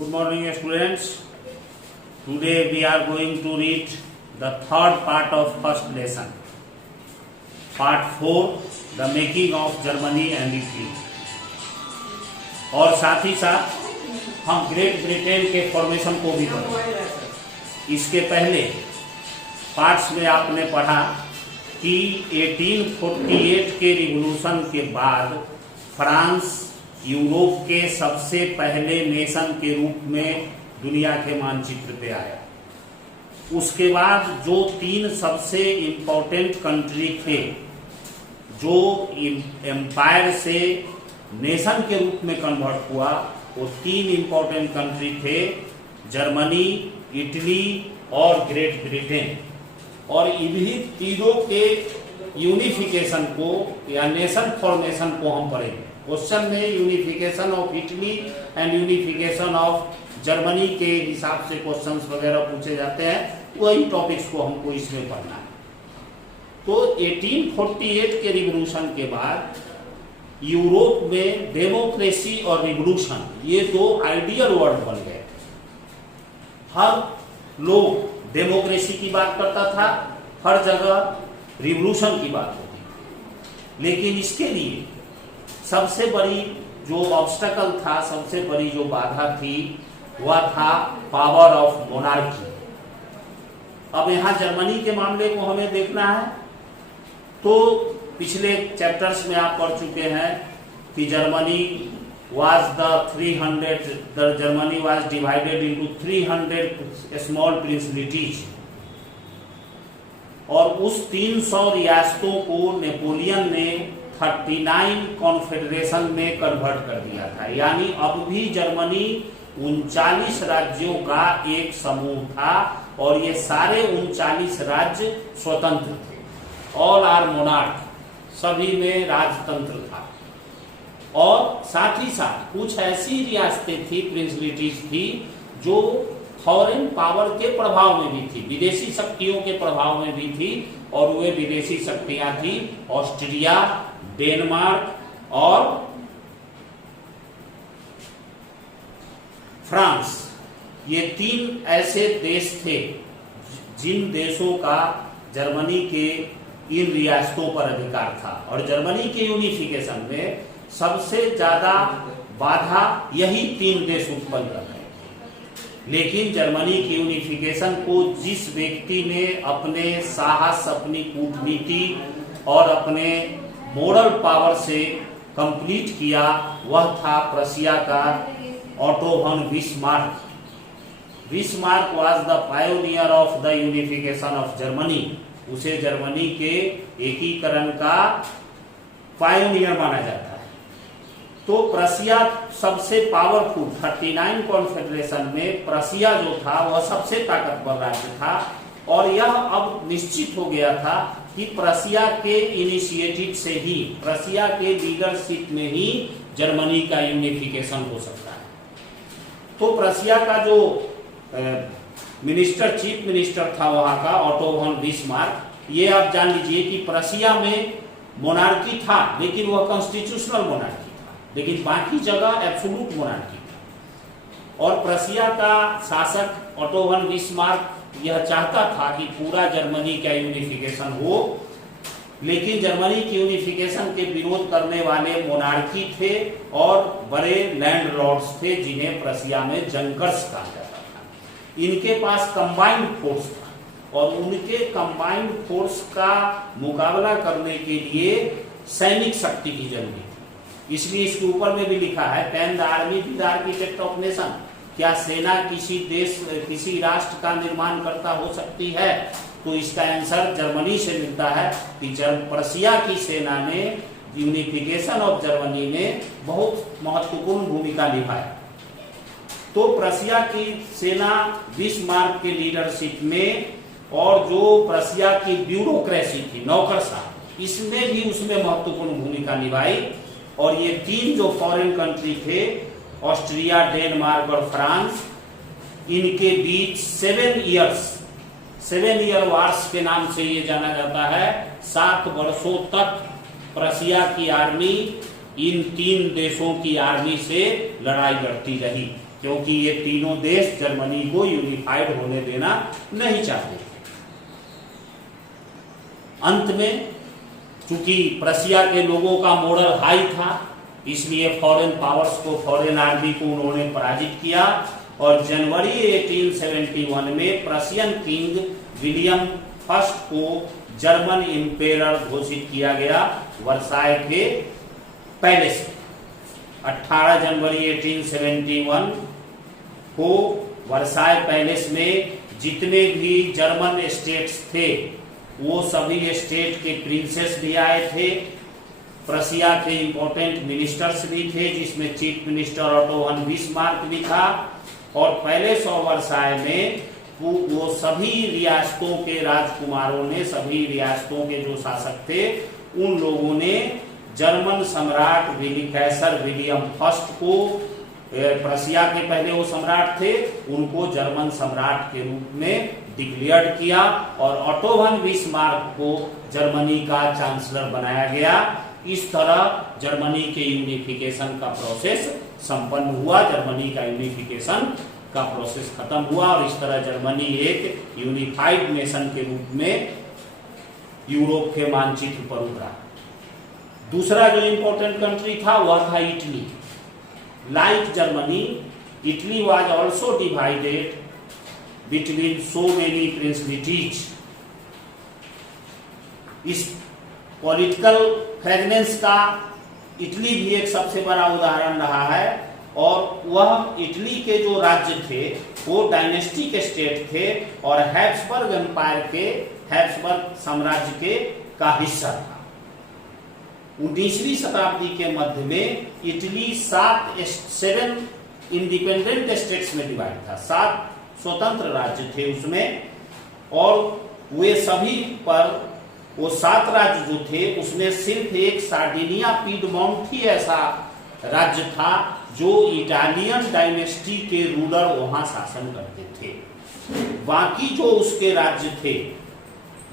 Good morning, students. Today we are going to read the third part of first lesson. Part 4, the making of Germany and Italy. और साथ ही साथ हम great Britain के formation को भी पढ़ेंगे। इसके पहले पार्ट्स में आपने पढ़ा कि 1848 के रिवॉल्यूशन के बाद फ्रांस यूरोप के सबसे पहले नेशन के रूप में दुनिया के मानचित्र पे आया। उसके बाद जो तीन सबसे इम्पोर्टेंट कंट्री थे जो एम्पायर से नेशन के रूप में कन्वर्ट हुआ, वो तीन इम्पोर्टेंट कंट्री थे, जर्मनी, इटली और ग्रेट ब्रिटेन। और इन्हीं तीनों के यूनिफिकेशन को या नेशन फॉर्मेशन को हम पढ़ेंगे। क्वेश्चन में unification of Italy and unification of Germany के हिसाब से क्वेश्चंस वगैरह पूछे जाते हैं, वही टॉपिक्स को हमको इसमें पढ़ना है। तो 1848 के रिवॉल्यूशन के बाद यूरोप में डेमोक्रेसी और रिवॉल्यूशन ये दो आइडियल वर्ड बन गए। हर लोग डेमोक्रेसी की बात करता था, हर जगह रिवॉल्यूशन की बात होती। लेकिन इसके लिए सबसे बड़ी जो ऑब्स्टेकल था, सबसे बड़ी जो बाधा थी, वह था पावर ऑफ मोनार्की। अब यहां जर्मनी के मामले को हमें देखना है। तो पिछले चैप्टर्स में आप पढ़ चुके हैं कि Germany was divided into 300 small principalities, और उस 300 रियासतों को नेपोलियन ने 39 कॉन्फेडरेशन में कन्वर्ट कर दिया था। यानी अब भी जर्मनी 39 राज्यों का एक समूह था और ये सारे 39 राज्य स्वतंत्र थे। ऑल आर मोनार्क, सभी में राजतंत्र था। और साथ ही साथ कुछ ऐसी रियासतें थी, प्रिंसिपलिटीज थी, जो फॉरेन पावर के प्रभाव में भी थी, विदेशी शक्तियों के प्रभाव में भी थी। और वे विदेशी शक्तियां थी ऑस्ट्रिया, डेनमार्क और फ्रांस। ये तीन ऐसे देश थे जिन देशों का जर्मनी के इन रियासतों पर अधिकार था। और जर्मनी के यूनिफिकेशन में सबसे ज्यादा बाधा यही तीन देश उत्पन्न कर रहे थे। लेकिन जर्मनी की यूनिफिकेशन को जिस व्यक्ति ने अपने साहस, अपनी कूटनीति और अपने मोरल पावर से कंप्लीट किया, वह था प्रशिया का auto von Bismarck. Bismarck was the pioneer of the unification of Germany. उसे जर्मनी के एकीकरण का पायोनियर माना जाता है। तो प्रशिया सबसे पावरफुल, 39 कॉन्फेडरेशन में प्रशिया जो था वह सबसे ताकतवर राज्य था। और यह अब निश्चित हो गया था कि प्रशिया के इनिशिएटिव से ही, प्रशिया के लीडरशिप में ही जर्मनी का यूनिफिकेशन हो सकता है। तो प्रशिया का जो मिनिस्टर, चीफ मिनिस्टर था वहां का, ऑटो वन बिस्मार्क, ये आप जान लीजिए कि प्रशिया में मोनार्की था, लेकिन वह कॉन्स्टिट्यूशनल मोनार्की था, लेकिन बाकी जगह एब्सोल्यूट मोनार्की था। और प्रशिया का शासक ऑटो वन बिस्मार्क यह चाहता था कि पूरा जर्मनी का यूनिफिकेशन हो, लेकिन जर्मनी की यूनिफिकेशन के विरोध करने वाले मोनार्की थे और बड़े लैंडलॉर्ड्स थे, जिन्हें प्रशिया में जंकर्स कहा जाता था। इनके पास कंबाइंड फोर्स था और उनके कंबाइंड फोर्स का मुकाबला करने के लिए सैनिक शक्ति की जरूरत थी। इसलिए इसके ऊपर में भी लिखा है, can the army be the architect of nation? क्या सेना किसी देश, किसी राष्ट्र का निर्माण करता हो सकती है? तो इसका आंसर जर्मनी से मिलता है कि प्रशिया की सेना ने यूनिफिकेशन ऑफ जर्मनी में बहुत महत्वपूर्ण भूमिका निभाई। तो प्रशिया की सेना बिस्मार्क के लीडरशिप में, और जो प्रशिया की ब्यूरोक्रेसी थी, नौकरशाह, इसमें भी उसमें महत्वपूर्ण भूमिका निभाई। और ये तीन जो फॉरेन कंट्री थे, ऑस्ट्रिया, डेनमार्क और फ्रांस, इनके बीच 7 ईयर वार्स के नाम से ये जाना जाता है। 7 वर्षों तक प्रशिया की आर्मी इन तीन देशों की आर्मी से लड़ाई लड़ती रही। क्योंकि ये तीनों देश जर्मनी को यूनिफाइड होने देना नहीं चाहते थे। अंत में चूंकि प्रशिया के लोगों का मोरल हाई था, इसलिए फॉरेन पावर्स को, फॉरेन आर्मी को उन्होंने पराजित किया और जनवरी 1871 में प्रशियन किंग विलियम फर्स्ट को जर्मन इंपेरर घोषित किया गया वर्साय के पैलेस में। 18 जनवरी 1871 को वर्साय पैलेस में जितने भी जर्मन स्टेट्स थे वो सभी स्टेट के प्रिंसेस भी आए थे, प्रशिया के इंपॉर्टेंट मिनिस्टर्स भी थे जिसमें chief minister auto von Bismarck भी था, और पैलेस ऑफ वर्साय में वो सभी रियासतों के राजकुमारों ने, सभी रियासतों के जो शासक थे उन लोगों ने जर्मन सम्राट कैसर विलियम फर्स्ट को, प्रशिया के पहले वो सम्राट थे, उनको जर्मन सम्राट के रूप में डिक्लेयर्ड किया और ऑटो वन बिस्मार्क को जर्मनी का चांसलर बनाया गया। इस तरह जर्मनी के यूनिफिकेशन का प्रोसेस संपन्न हुआ, जर्मनी का यूनिफिकेशन का प्रोसेस खत्म हुआ और इस तरह जर्मनी एक यूनिफाइड नेशन के रूप में यूरोप के मानचित्र पर उतरा। दूसरा जो इंपॉर्टेंट कंट्री था वह था Italy. Like Germany, Italy was also divided between so many principalities. इस पॉलिटिकल फ्रेगमेंट्स का इटली भी एक सबसे बड़ा उदाहरण रहा है और वह इटली के जो राज्य थे वो डायनेस्टिक स्टेट थे और हैब्सबर्ग एम्पायर के, हैब्सबर्ग साम्राज्य के का हिस्सा था। 19वीं शताब्दी के मध्य में इटली 7 इंडिपेंडेंट स्टेट्स में डिवाइड था, 7 स्वतंत्र राज्य थे उसमें, और वे सभी पर वो 7 राज्य जो थे उसमें सिर्फ एक सार्डिनिया पीडमोंट ही ऐसा राज्य था जो इटालियन डायनेस्टी के रूलर वहां शासन करते थे। बाकी जो उसके राज्य थे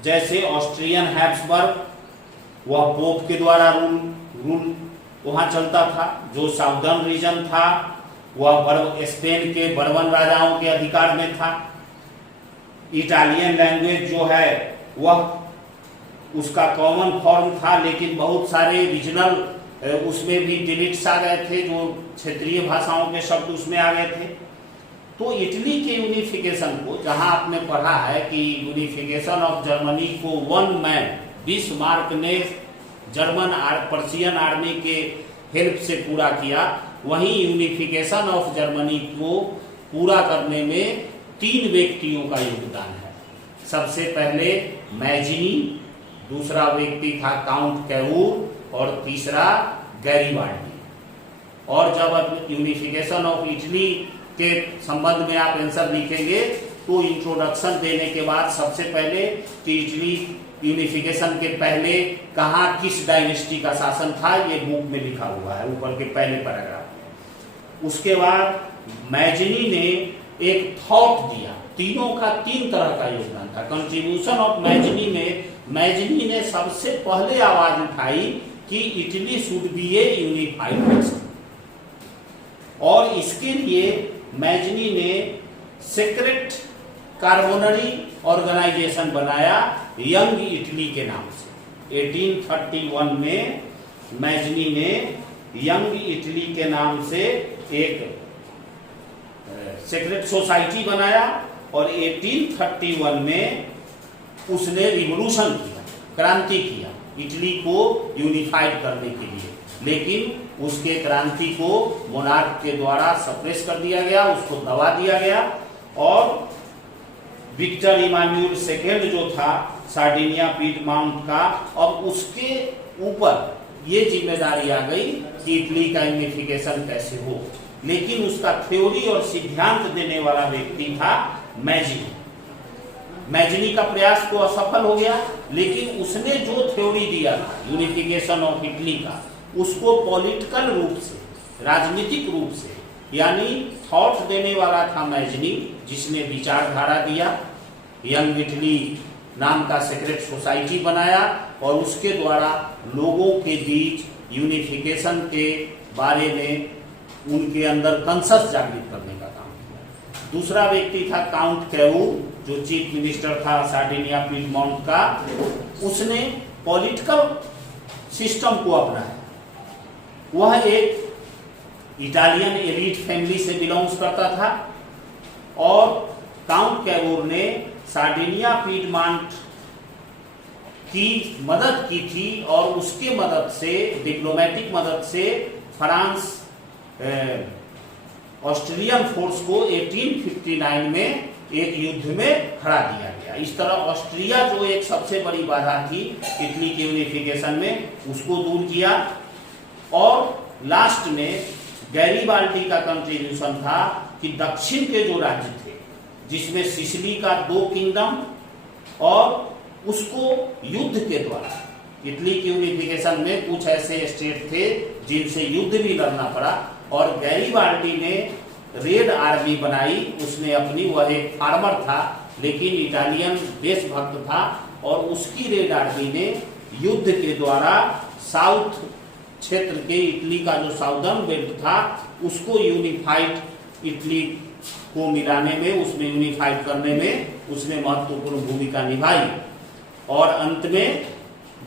जैसे ऑस्ट्रियन हैब्सबर्ग, वह पोप के द्वारा रूल वहां चलता था। जो साउदर्न रीजन था वह स्पेन के बर्बन राजाओं के अधिकार में था। इटालियन लैंग्वेज जो है वह उसका कॉमन फॉर्म था, लेकिन बहुत सारे रीजनल उसमें भी डिलिट्स आ गए थे, जो क्षेत्रीय भाषाओं के शब्द उसमें आ गए थे। तो इटली के यूनिफिकेशन को, जहां आपने पढ़ा है कि यूनिफिकेशन ऑफ जर्मनी को वन मैन बिस्मार्क ने जर्मन पर्शियन आर्मी के हेल्प से पूरा किया, वहीं यूनिफिकेशन ऑफ जर्मनी को पूरा करने में 3 व्यक्तियों का योगदान है। सबसे पहले मैजिनी, दूसरा व्यक्ति था काउंट कैवूर और तीसरा गैरीबाल्डी। और जब यूनिफिकेशन ऑफ इटली के संबंध में आप आंसर लिखेंगे तो इंट्रोडक्शन देने के बाद सबसे पहले कि इटली यूनिफिकेशन के पहले कहाँ किस डायनेस्टी का शासन था ये बुक में लिखा हुआ है ऊपर के पहले पैराग्राफ। उसके बाद मैजिनी ने एक थॉट दिया, तीनों का 3 तरह का योगदान था। कंट्रीब्यूशन ऑफ मैजिनी में मैजिनी ने सबसे पहले आवाज उठाई कि Italy should be A unified nation, और इसके लिए मैजिनी ने सेक्रेट कार्बोनरी ऑर्गेनाइजेशन बनाया यंग इटली के नाम से। 1831 में मैजिनी ने यंग इटली के नाम से एक सेक्रेट सोसाइटी बनाया और 1831 में उसने रिवॉल्यूशन किया, क्रांति किया इटली को यूनिफाइड करने के लिए, लेकिन उसके क्रांति को मोनार्क के द्वारा सप्रेस कर दिया गया, उसको दबा दिया गया। और विक्टर इमानुएल सेकेंड जो था सार्डिनिया पीडमाउंट का, अब उसके ऊपर ये जिम्मेदारी आ गई कि इटली का यूनिफिकेशन कैसे हो, लेकिन उसका थ्योरी और सिद्धांत देने वाला व्यक्ति था मैजिनी। मैजिनी का प्रयास तो असफल हो गया, लेकिन उसने जो थ्योरी दिया था यूनिफिकेशन ऑफ इटली का, उसको पॉलिटिकल रूप से, राजनीतिक रूप से, यानी थॉट देने वाला था मैजिनी, जिसने विचारधारा दिया। यंग इटली नाम का सेक्रेट सोसाइटी बनाया और उसके द्वारा लोगों के बीच यूनिफिकेशन के बारे में उनके अंदर कंसेंसस जागृत करने का दूसरा व्यक्ति था काउंट कैवूर, जो चीफ मिनिस्टर था सार्डिनिया पीडमोंट का। उसने पॉलिटिकल सिस्टम को अपनाया। वह एक इटालियन एलीट फैमिली से बिलोंग्स करता था और काउंट कैवूर ने सार्डिनिया पीडमोंट की मदद की थी और उसके मदद से, डिप्लोमेटिक मदद से, फ्रांस ऑस्ट्रेलियन फोर्स को 1859 में एक युद्ध में हरा दिया गया। इस तरह ऑस्ट्रिया जो एक सबसे बड़ी बाधा थी इटली के यूनिफिकेशन में, उसको दूर किया। और लास्ट में गैरीबाल्डी का कंट्रीब्यूशन था कि दक्षिण के जो राज्य थे, जिसमें सिसिली का 2 किंगडम, और उसको युद्ध के द्वारा, इटली की यूनिफिकेशन में कुछ ऐसे स्टेट थे जिनसे युद्ध भी लड़ना पड़ा, और गैरीबाल्डी ने रेड आर्मी बनाई। उसने अपनी, वह एक फार्मर था लेकिन इटालियन देशभक्त था, और उसकी रेड आर्मी ने युद्ध के द्वारा साउथ क्षेत्र के, इटली का जो साउदर्न बेल्ट था, उसको यूनिफाइड इटली को मिलाने में, उसमें यूनिफाइड करने में उसने महत्वपूर्ण भूमिका निभाई। और अंत में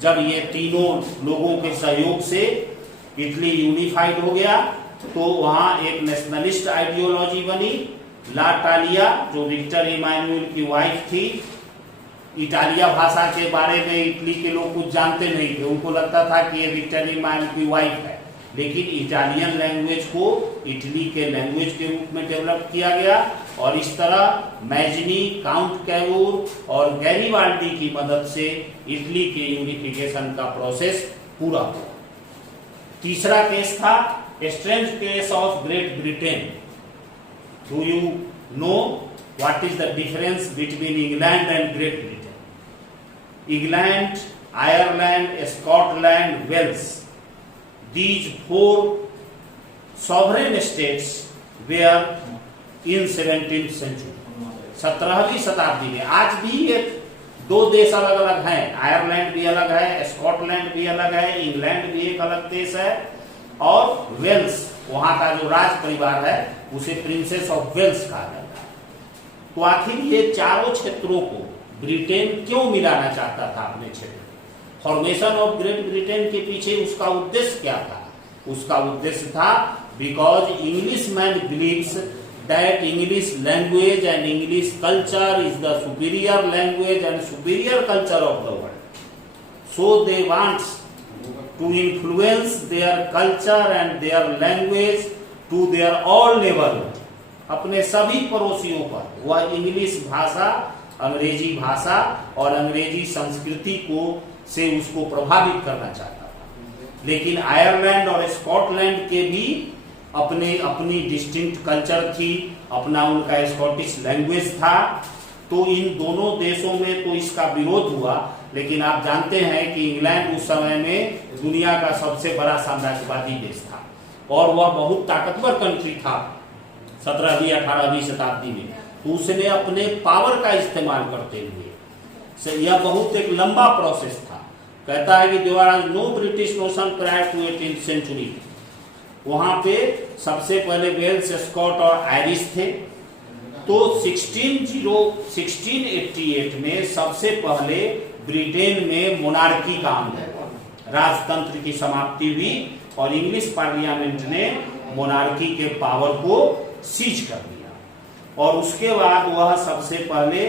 जब ये तीनों लोगों के सहयोग से इटली यूनिफाइड हो गया, तो वहां एक नेशनलिस्ट आइडियोलॉजी बनी। ला टालिया, जो विक्टर इमानुएल की वाइफ थी, इटालिया भाषा के बारे में इटली के लोग कुछ जानते नहीं थे, उनको लगता था कि ये विक्टर इमानुएल की वाइफ है, लेकिन इटालियन लैंग्वेज को इटली के लैंग्वेज के रूप में डेवलप किया गया। और इस तरह मैजनी, काउंट कैवूर और गैरीबाल्डी की मदद से इटली के यूनिफिकेशन का प्रोसेस पूरा हुआ। तीसरा केस था strange case of great Britain. Do you know what is the difference between England and Great Britain? England, Ireland, Scotland, Wales, these 4 sovereign states were in 17th century, 17वीं शताब्दी में। आज भी ये 2 देश अलग अलग हैं, आयरलैंड भी अलग है, स्कॉटलैंड भी अलग है, इंग्लैंड भी एक अलग देश है, और वेल्स, वहां का जो राज परिवार है उसे प्रिंसेस ऑफ वेल्स कहा जाता है। तो आखिर ये चारों क्षेत्रों को ब्रिटेन क्यों मिलाना चाहता था अपने क्षेत्र? फॉर्मेशन ऑफ ग्रेट ब्रिटेन के पीछे उसका उद्देश्य क्या था? उसका उद्देश्य था because English man believes that English language and English culture is the superior language and superior culture of the world, so they wants to influence their culture and their language to their all neighbourhood, अपने सभी पड़ोसियों पर वह English भाषा, अंग्रेजी भाषा और अंग्रेजी संस्कृति को से उसको प्रभावित करना चाहता था। लेकिन आयरलैंड और स्कॉटलैंड के भी अपनी डिस्टिंक्ट कल्चर थी, अपना उनका स्कॉटिश लैंग्वेज था। तो इन दोनों देशों में तो इसका विरोध हुआ। लेकिन आप जानते हैं कि इंग्लैंड उस समय में दुनिया का सबसे बड़ा साम्राज्यवादी देश था और वह बहुत ताकतवर कंट्री था 17वीं 18वीं शताब्दी में। तो उसने अपने पावर का इस्तेमाल करते हुए, यह बहुत एक लंबा प्रोसेस था। कहता है कि there was no British notion prior to 18th century. वहां पे सबसे पहले वेल्स, स्कॉट और आयरिश थे। तो 1688 में सबसे पहले ब्रिटेन में मोनार्की का आंदोलन हुआ, राजतंत्र की समाप्ति हुई और इंग्लिश पार्लियामेंट ने मोनार्की के पावर को सीज कर दिया। और उसके बाद वह सबसे पहले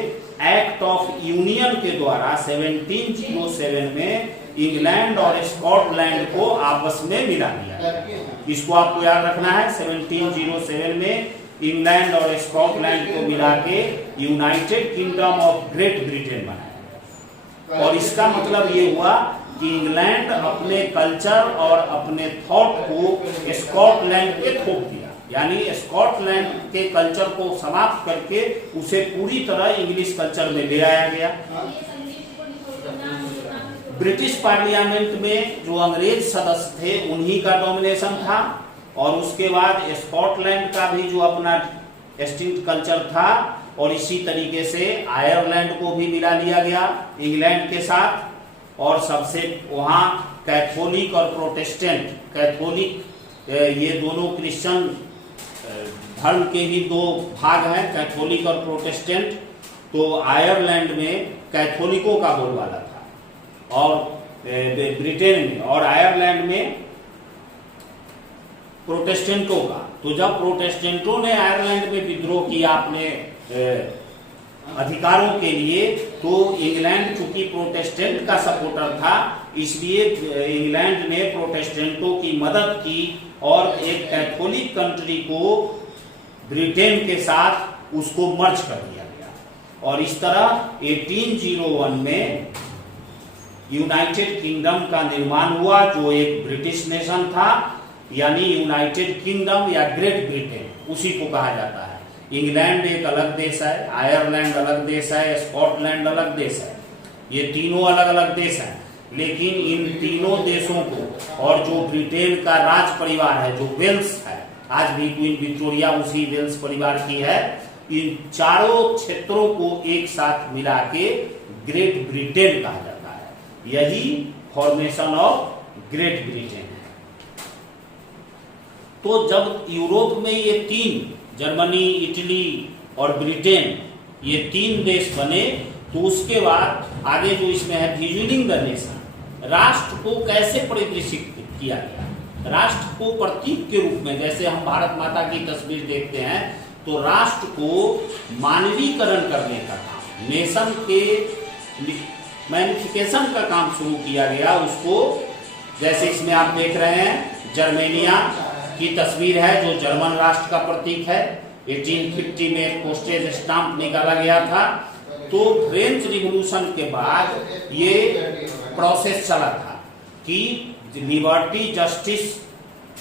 एक्ट ऑफ यूनियन के द्वारा 1707 में इंग्लैंड और स्कॉटलैंड को आपस में मिला दिया। इसको आपको याद रखना है, 1707 में इंग्लैंड और स्कॉटलैंड को मिला के United kingdom of great Britain बनाया। और इसका मतलब ये हुआ कि इंग्लैंड अपने कल्चर और अपने थॉट को स्कॉटलैंड पे थोप दिया, यानी स्कॉटलैंड के कल्चर को समाप्त करके उसे पूरी तरह इंग्लिश कल्चर में ले आया गया। ब्रिटिश पार्लियामेंट में जो अंग्रेज सदस्य थे उन्हीं का डोमिनेशन था। और उसके बाद स्कॉटलैंड का भी जो अपना डिस्टिंक्ट कल्चर था, और इसी तरीके से आयरलैंड को भी मिला लिया गया इंग्लैंड के साथ। और सबसे वहां कैथोलिक और प्रोटेस्टेंट, कैथोलिक ये दोनों क्रिश्चियन धर्म के ही दो भाग हैं, कैथोलिक और प्रोटेस्टेंट। तो आयरलैंड में कैथोलिकों का बोलबाला था और ब्रिटेन में, और आयरलैंड में प्रोटेस्टेंटों का। तो जब प्रोटेस्टेंटों ने आयरलैंड में विद्रोह किया अपने अधिकारों के लिए, तो इंग्लैंड चूंकि प्रोटेस्टेंट का सपोर्टर था, इसलिए इंग्लैंड ने प्रोटेस्टेंटों की मदद की और एक कैथोलिक कंट्री को ब्रिटेन के साथ उसको मर्ज कर दिया गया। और इस तरह 1801 में यूनाइटेड किंगडम का निर्माण हुआ, जो एक ब्रिटिश नेशन था, यानी यूनाइटेड किंगडम या ग्रेट ब्रिटेन उसी को कहा जाता है। इंग्लैंड एक अलग देश है, आयरलैंड अलग देश है, स्कॉटलैंड अलग देश है, ये तीनों अलग अलग देश हैं। लेकिन इन तीनों देशों को, और जो ब्रिटेन का राज परिवार है जो वेल्स है, आज भी क्वीन विक्टोरिया उसी वेल्स परिवार की है, इन चारों क्षेत्रों को एक साथ मिला के ग्रेट ब्रिटेन कहा जाता है। यही फॉर्मेशन ऑफ ग्रेट ब्रिटेन है। तो जब यूरोप में ये तीन, जर्मनी, इटली और ब्रिटेन, ये तीन देश बने, तो उसके बाद आगे जो इसमें है विजुअलिंग द नेशन, राष्ट्र को कैसे परिदृशित किया गया। राष्ट्र को प्रतीक के रूप में, जैसे हम भारत माता की तस्वीर देखते हैं, तो राष्ट्र को मानवीकरण करने का काम, नेशन के मैनिफिकेशन का काम शुरू किया गया उसको। जैसे इसमें आप देख रहे हैं जर्मेनिया की तस्वीर है, जो जर्मन राष्ट्र का प्रतीक है। 1850 में पोस्टेज स्टाम्प निकाला गया था। तो फ्रेंच रिवॉल्यूशन के बाद ये प्रोसेस चला था कि लिबर्टी, जस्टिस,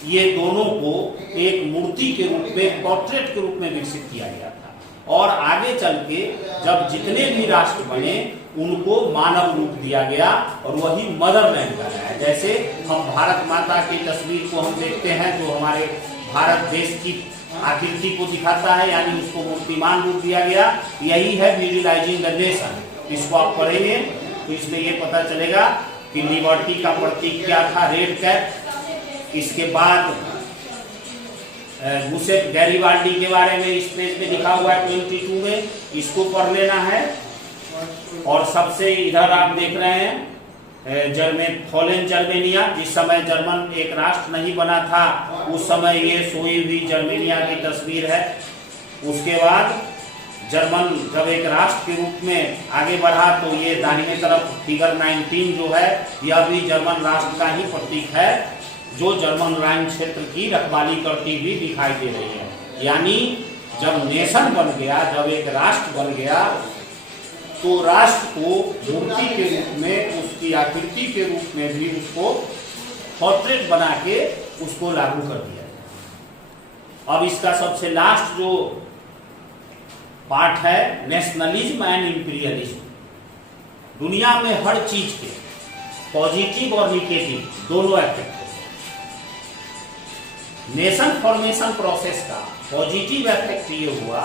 ये दोनों को एक मूर्ति के रूप में, पोर्ट्रेट के रूप में विकसित किया गया था। और आगे चल के जब जितने भी राष्ट्र बने, उनको मानव रूप दिया गया, और वही मदरलैंड का है। जैसे हम भारत माता की तस्वीर को हम देखते हैं, जो हमारे भारत देश की आकृति को दिखाता है, यानी उसको मूर्तिमान रूप दिया गया। यही है विजुअलाइजिंग द नेशन। इसको आप पढ़ेंगे तो इसमें ये पता चलेगा कि लिबर्टी का प्रतीक क्या था, रेड कैप। इसके बाद गुसेप गैरिबाल्डी के बारे में इस पेज पे लिखा हुआ है 22 में, इसको पढ़ लेना है। और सबसे इधर आप देख रहे हैं फॉलेन जर्मेनिया, जिस समय जर्मन एक राष्ट्र नहीं बना था, उस समय ये सोई हुई जर्मेनिया की तस्वीर है। उसके बाद जर्मन जब एक राष्ट्र के रूप में आगे बढ़ा, तो ये दाहिने तरफ फिगर 19 जो है, यह भी जर्मन राष्ट्र का ही प्रतीक है, जो जर्मन राइन क्षेत्र की रखवाली करती हुई दिखाई दे रही है। यानी जब नेशन बन गया, जब एक राष्ट्र बन गया, तो राष्ट्र को मूर्ति के रूप में, उसकी आकृति के रूप में भी उसको पोर्ट्रेट बना के उसको लागू कर दिया। अब इसका सबसे लास्ट जो पार्ट है, नेशनलिज्म एंड इंपीरियलिज्म। दुनिया में हर चीज के पॉजिटिव और निगेटिव दोनों एफेक्ट होते हैं। नेशन फॉर्मेशन प्रोसेस का पॉजिटिव इफेक्ट ये हुआ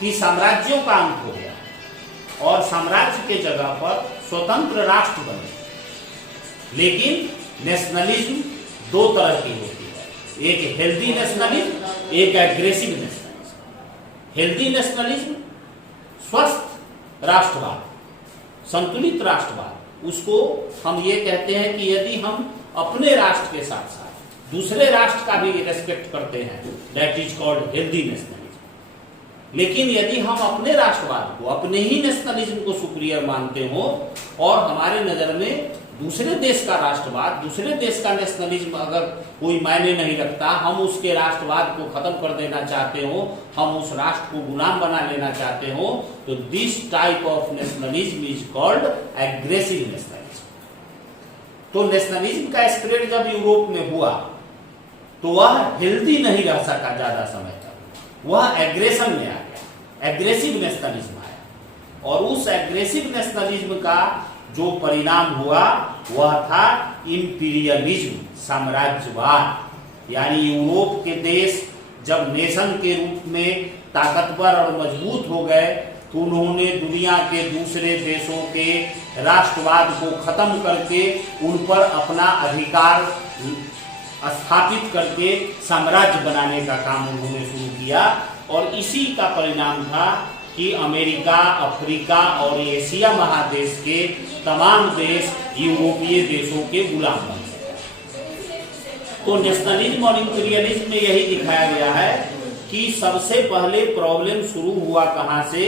कि साम्राज्यों का अंत हो गया और साम्राज्य के जगह पर स्वतंत्र राष्ट्र बने। लेकिन नेशनलिज्म दो तरह की होती है, एक हेल्दी नेशनलिज्म, एक एग्रेसिव नेशनलिज्म। हेल्दी नेशनलिज्म स्वस्थ राष्ट्रवाद, संतुलित राष्ट्रवाद, उसको हम ये कहते हैं कि यदि हम अपने राष्ट्र के साथ साथ दूसरे राष्ट्र का भी रेस्पेक्ट करते हैं, that is called healthy nationalism. लेकिन यदि हम अपने राष्ट्रवाद को, अपने ही नेशनलिज्म को सुपीरियर मानते हो और हमारे नजर में दूसरे देश का राष्ट्रवाद, दूसरे देश का नेशनलिज्म अगर कोई मायने नहीं रखता, हम उसके राष्ट्रवाद को खत्म कर देना चाहते हो, हम उस राष्ट्र को गुलाम बना लेना चाहते हो, तो this type of nationalism is called aggressive nationalism. तो नेशनलिज्म का स्प्रेड जब यूरोप में हुआ, तो वह हेल्दी नहीं रह सका ज्यादा समय तक, वह एग्रेशन में आ गया, एग्रेसिव नेशनलिज्म आया। और उस एग्रेसिव नेशनलिज्म का जो परिणाम हुआ वह था इंपीरियलिज्म, साम्राज्यवाद। यानी यूरोप के देश जब नेशन के रूप में ताकतवर और मजबूत हो गए, तो उन्होंने दुनिया के दूसरे देशों के राष्ट्रवाद को खत्म करके उन पर अपना अधिकार स्थापित करके साम्राज्य बनाने का काम उन्होंने शुरू किया, और इसी का परिणाम था कि अमेरिका, अफ्रीका और एशिया महादेश के तमाम देश यूरोपीय देशों के गुलाम बन गए। तो नेशनलिज्म और इंपीरियलिज्म में यही दिखाया गया है कि सबसे पहले प्रॉब्लम शुरू हुआ कहां से,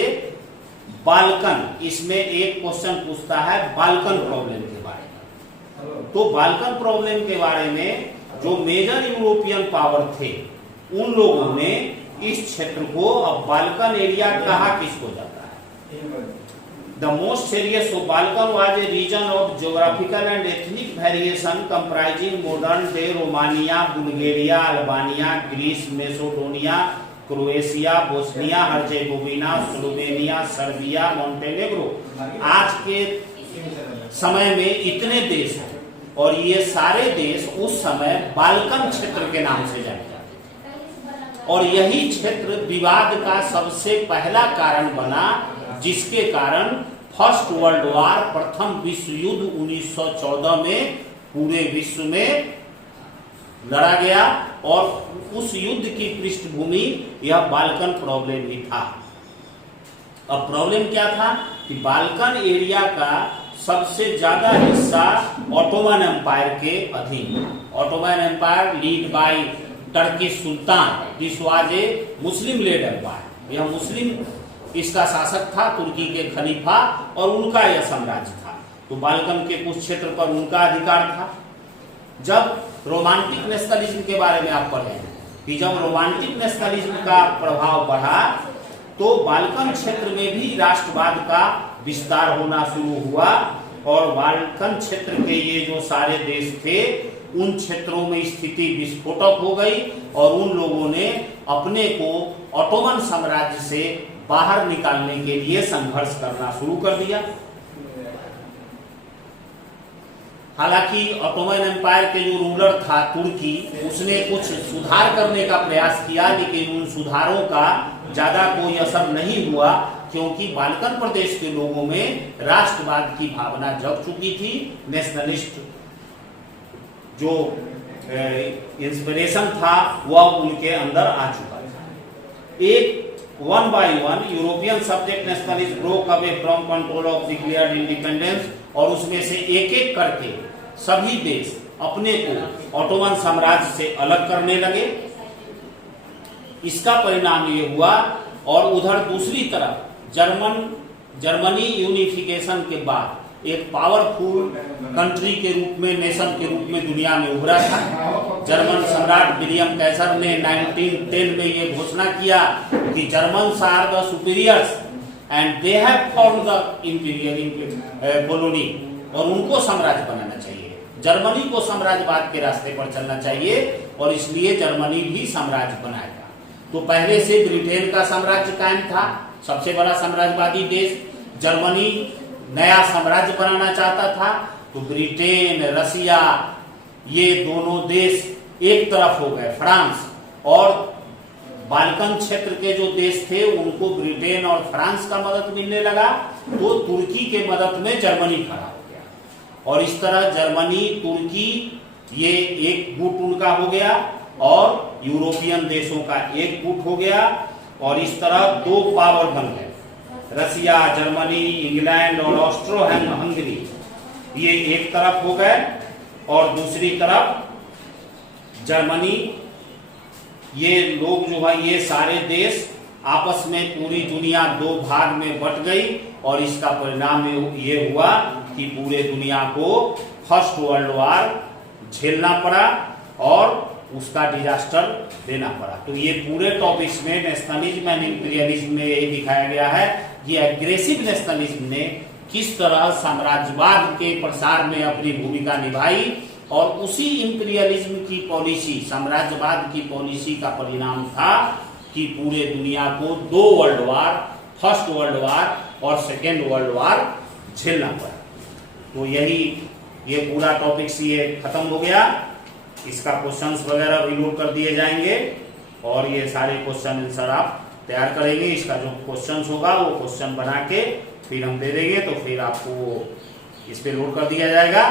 बाल्कन। इसमें एक क्वेश्चन पूछता है बाल्कन प्रॉब्लम के बारे में। तो बाल्कन प्रॉब्लम के बारे में जो मेजर यूरोपियन पावर थे उन लोगों ने इस क्षेत्र को, अब बाल्कन एरिया कहा किसको जाता है, the most serious of Balkan was a region of geographical and ethnic variation comprising modern day Romania, Bulgaria, Albania, Greece, Macedonia, Croatia, Bosnia, Herzegovina, Slovenia, Serbia, Montenegro. आज के समय में इतने देश हैं और ये सारे देश उस समय बाल्कन क्षेत्र के नाम से जाने जाते थे, और यही क्षेत्र विवाद का सबसे पहला कारण बना, जिसके कारण फर्स्ट वर्ल्ड वार, प्रथम विश्व युद्ध 1914 में पूरे विश्व में लड़ा गया, और उस युद्ध की पृष्ठभूमि यह बाल्कन प्रॉब्लम ही था। अब प्रॉब्लम क्या था कि बाल्कन एरिया का सबसे ज्यादा हिस्सा ऑटोमन एम्पायर के अधीन। Ottoman empire led by Turkish sultan, this was a Muslim led empire. यह मुस्लिम इसका शासक था, तुर्की के खलीफा, और उनका यह साम्राज्य था। तो बाल्कन के कुछ क्षेत्र पर उनका अधिकार था। जब रोमांटिक नेशनलिज्म के बारे में आप पढ़े कि जब रोमांटिक नेशनलिज्म का प्रभाव बढ़ा तो बाल्कन क्षेत्र में भी राष्ट्रवाद का विस्तार होना शुरू हुआ, और बाल्कन क्षेत्र के ये जो सारे देश थे उन क्षेत्रों में स्थिति विस्फोटक हो गई, और उन लोगों ने अपने को ऑटोमन साम्राज्य से बाहर निकालने के लिए संघर्ष करना शुरू कर दिया। हालांकि ऑटोमन एम्पायर के जो रूलर था तुर्की, उसने कुछ सुधार करने का प्रयास किया, लेकिन उन सुधारों का ज्यादा कोई असर नहीं हुआ, क्योंकि बाल्कन प्रदेश के लोगों में राष्ट्रवाद की भावना जग चुकी थी। नेशनलिस्ट जो इंस्पिरेशन था वह उनके अंदर आ चुका था। एक one by one European subject nationalist broke away from control of declared independence, और उसमें से एक एक करके सभी देश अपने को ऑटोमन साम्राज्य से अलग करने लगे। इसका परिणाम ये हुआ, और उधर दूसरी तरफ जर्मनी यूनिफिकेशन के बाद एक पावरफुल कंट्री के रूप में, नेशन के रूप में दुनिया में उभरा था। जर्मन सम्राट विलियम कैसर ने 1910 में ये घोषणा किया कि Germans are the superiors and they have formed the imperial colony, और उनको साम्राज्य बनाना चाहिए। जर्मनी को साम्राज्यवाद के रास्ते पर चलना चाहिए, और इसलिए जर्मनी भी साम्राज्य बनाएगा। तो पहले से ब्रिटेन का साम्राज्य कायम था, सबसे बड़ा साम्राज्यवादी देश। जर्मनी नया साम्राज्य बनाना चाहता था, तो ब्रिटेन, रसिया, ये दोनों देश एक तरफ हो गए। फ्रांस और बाल्कन क्षेत्र के जो देश थे उनको ब्रिटेन और फ्रांस का मदद मिलने लगा, तो तुर्की के मदद में जर्मनी खड़ा हो गया, और इस तरह जर्मनी, तुर्की, ये एक गुट उनका हो गया, और यूरोपियन देशों का एक गुट हो गया, और इस तरह दो पावर बन गए। रसिया, जर्मनी, इंग्लैंड और ऑस्ट्रो हंगरी ये एक तरफ हो गए, और दूसरी तरफ जर्मनी। ये लोग जो है, ये सारे देश आपस में पूरी दुनिया दो भाग में बट गई, और इसका परिणाम ये हुआ कि पूरे दुनिया को फर्स्ट वर्ल्ड वार झेलना पड़ा और उसका डिजास्टर देना पड़ा। तो ये पूरे टॉपिक्स में नेशनलिज्म एंड इंपीरियलिज्म में यही दिखाया गया है कि एग्रेसिव नेशनलिज्म ने किस तरह साम्राज्यवाद के प्रसार में अपनी भूमिका निभाई, और उसी इंपीरियलिज्म की पॉलिसी, साम्राज्यवाद की पॉलिसी का परिणाम था कि पूरे दुनिया को दो world war, first world war और सेकेंड वर्ल्ड वार झेलना पड़ा। तो यही ये पूरा टॉपिक्स ये खत्म हो गया। इसका क्वेश्चंस वगैरह भी लोड कर दिए जाएंगे, और ये सारे क्वेश्चन आंसर आप तैयार करेंगे। इसका जो क्वेश्चंस होगा वो क्वेश्चन बना के फिर हम दे देंगे, तो फिर आपको इस पे लोड कर दिया जाएगा।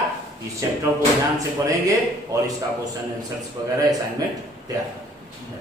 इस चैप्टर को ध्यान से पढ़ेंगे और इसका क्वेश्चन आंसर्स वगैरह असाइनमेंट तैयार करेंगे।